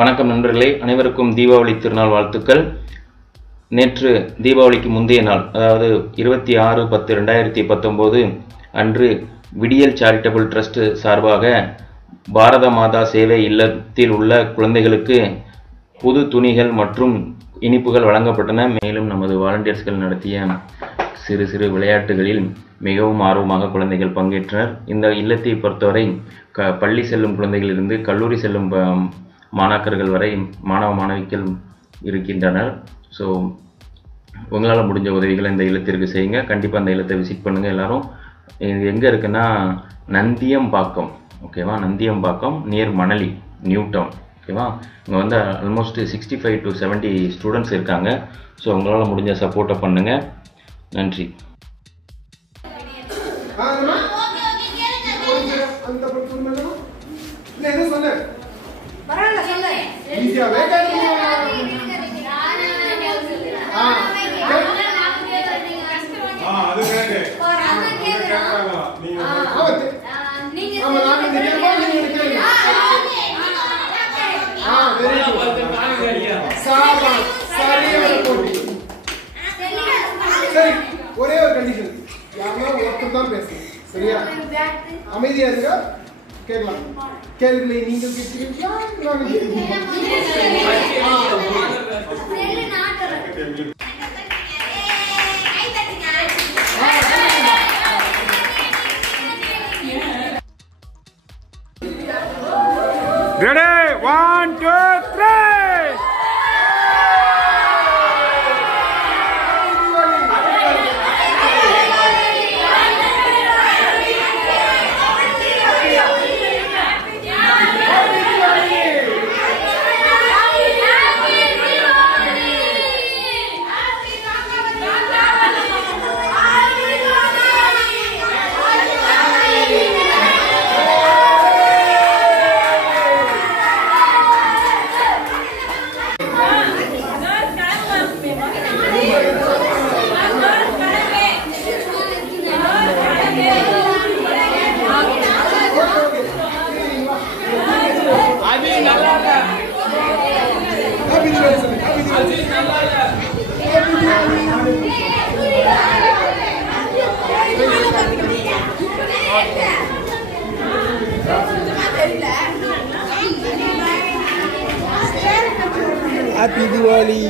வணக்கம் நண்பர்களே, அனைவருக்கும் தீபாவளி திருநாள் வாழ்த்துக்கள். நேற்று தீபாவளிக்கு முந்தைய நாள், அதாவது 26/10/2019 அன்று விடியல் சேரிட்டபிள் ட்ரஸ்ட் சார்பாக பாரத மாதா சேவை இல்லத்தில் உள்ள குழந்தைகளுக்கு புது துணிகள் மற்றும் இனிப்புகள் வழங்கப்பட்டன. மேலும் நமது வாலண்டியர்ஸ்கள் நடத்திய சிறு சிறு விளையாட்டுகளில் மிகவும் ஆர்வமாக குழந்தைகள் பங்கேற்றனர். இந்த இல்லத்தை பொறுத்தவரை பள்ளி செல்லும் குழந்தைகளிலிருந்து கல்லூரி செல்லும் மாணாக்கர்கள் வரை மாணவ மாணவிகள் இருக்கின்றனர். ஸோ உங்களால் முடிஞ்ச உதவிகளை இந்த இல்லத்திற்கு செய்யுங்க. கண்டிப்பாக அந்த இல்லத்தை விசிட் பண்ணுங்கள் எல்லாரும். இது எங்கே இருக்குன்னா நந்தியம்பாக்கம், ஓகேவா? Nandiyambakkam near Manali, new town, ஓகேவா? இங்கே வந்து ஆல்மோஸ்ட் 65 to 70 ஸ்டூடெண்ட்ஸ் இருக்காங்க. ஸோ உங்களால் முடிஞ்ச சப்போர்ட்டை பண்ணுங்கள். நன்றி. ஒரே ஒரு கண்டிஷன், யாரோ ஒருத்தர் தான் பேசணும், சரியா? அமைதியா இருங்க, கேட்கலாம். கேள்விகளை நீங்கள் கேட்கிறீங்களா? Ready? 1, 2, 3. Happy Diwali!